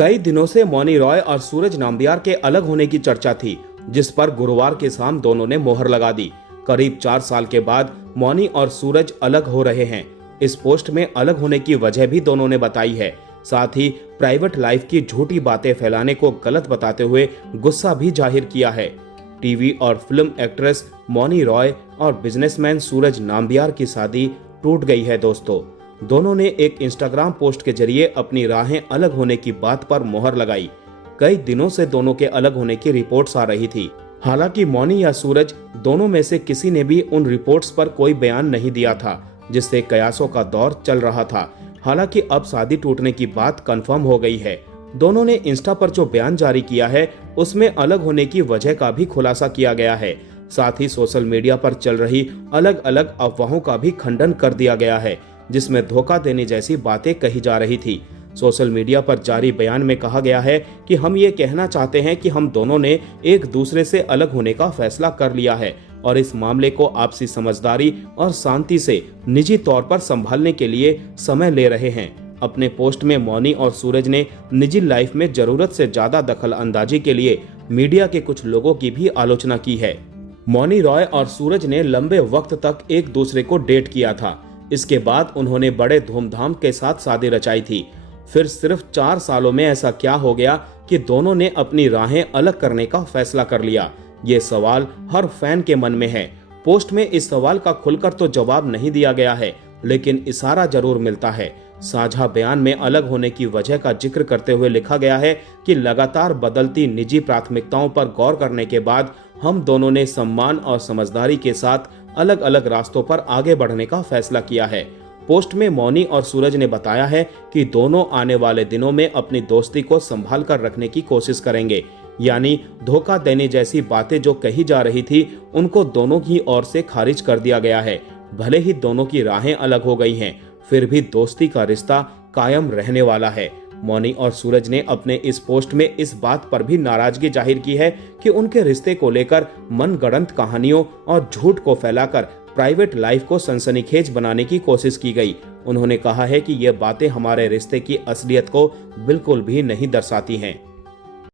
कई दिनों से मौनी रॉय और सूरज नाम्बियार के अलग होने की चर्चा थी, जिस पर गुरुवार की शाम दोनों ने मोहर लगा दी। करीब 4 साल के बाद मौनी और सूरज अलग हो रहे हैं। इस पोस्ट में अलग होने की वजह भी दोनों ने बताई है। साथ ही प्राइवेट लाइफ की झूठी बातें फैलाने को गलत बताते हुए गुस्सा भी जाहिर किया है। टीवी और फिल्म एक्ट्रेस मौनी रॉय और बिजनेसमैन सूरज नाम्बियार की शादी टूट गई है। दोस्तों, दोनों ने एक इंस्टाग्राम पोस्ट के जरिए अपनी राहें अलग होने की बात पर मोहर लगाई। कई दिनों से दोनों के अलग होने की रिपोर्ट्स आ रही थी। हालांकि मौनी या सूरज दोनों में से किसी ने भी उन रिपोर्ट्स पर कोई बयान नहीं दिया था, जिससे कयासों का दौर चल रहा था। हालांकि अब शादी टूटने की बात कंफर्म हो गई है। दोनों ने इंस्टा पर जो बयान जारी किया है, उसमें अलग होने की वजह का भी खुलासा किया गया है। साथ ही सोशल मीडिया पर चल रही अलग अलग अफवाहों का भी खंडन कर दिया गया है, जिसमें धोखा देने जैसी बातें कही जा रही थी। सोशल मीडिया पर जारी बयान में कहा गया है कि हम ये कहना चाहते हैं कि हम दोनों ने एक दूसरे से अलग होने का फैसला कर लिया है और इस मामले को आपसी समझदारी और शांति से निजी तौर पर संभालने के लिए समय ले रहे हैं। अपने पोस्ट में मौनी और सूरज ने निजी लाइफ में जरूरत से ज्यादा दखल अंदाजी के लिए मीडिया के कुछ लोगों की भी आलोचना की है। मौनी रॉय और सूरज ने लंबे वक्त तक एक दूसरे को डेट किया था। इसके बाद उन्होंने बड़े धूमधाम के साथ शादी रचाई थी। फिर सिर्फ 4 सालों में ऐसा क्या हो गया कि दोनों ने अपनी राहें अलग करने का फैसला कर लिया? ये सवाल हर फैन के मन में है। पोस्ट में इस सवाल का खुलकर तो जवाब नहीं दिया गया है, लेकिन इशारा जरूर मिलता है। साझा बयान में अलग होने की वजह का जिक्र करते हुए लिखा गया है कि लगातार बदलती निजी प्राथमिकताओं पर गौर करने के बाद हम दोनों ने सम्मान और समझदारी के साथ अलग अलग रास्तों पर आगे बढ़ने का फैसला किया है। पोस्ट में मौनी और सूरज ने बताया है कि दोनों आने वाले दिनों में अपनी दोस्ती को संभाल कर रखने की कोशिश करेंगे। यानी धोखा देने जैसी बातें जो कही जा रही थी, उनको दोनों की ओर से खारिज कर दिया गया है। भले ही दोनों की राहें अलग हो गई हैं, फिर भी दोस्ती का रिश्ता कायम रहने वाला है। मौनी और सूरज ने अपने इस पोस्ट में इस बात पर भी नाराजगी जाहिर की है कि उनके रिश्ते को लेकर मनगढ़ंत कहानियों और झूठ को फैलाकर प्राइवेट लाइफ को सनसनीखेज बनाने की कोशिश की गई। उन्होंने कहा है कि ये बातें हमारे रिश्ते की असलियत को बिल्कुल भी नहीं दर्शाती हैं।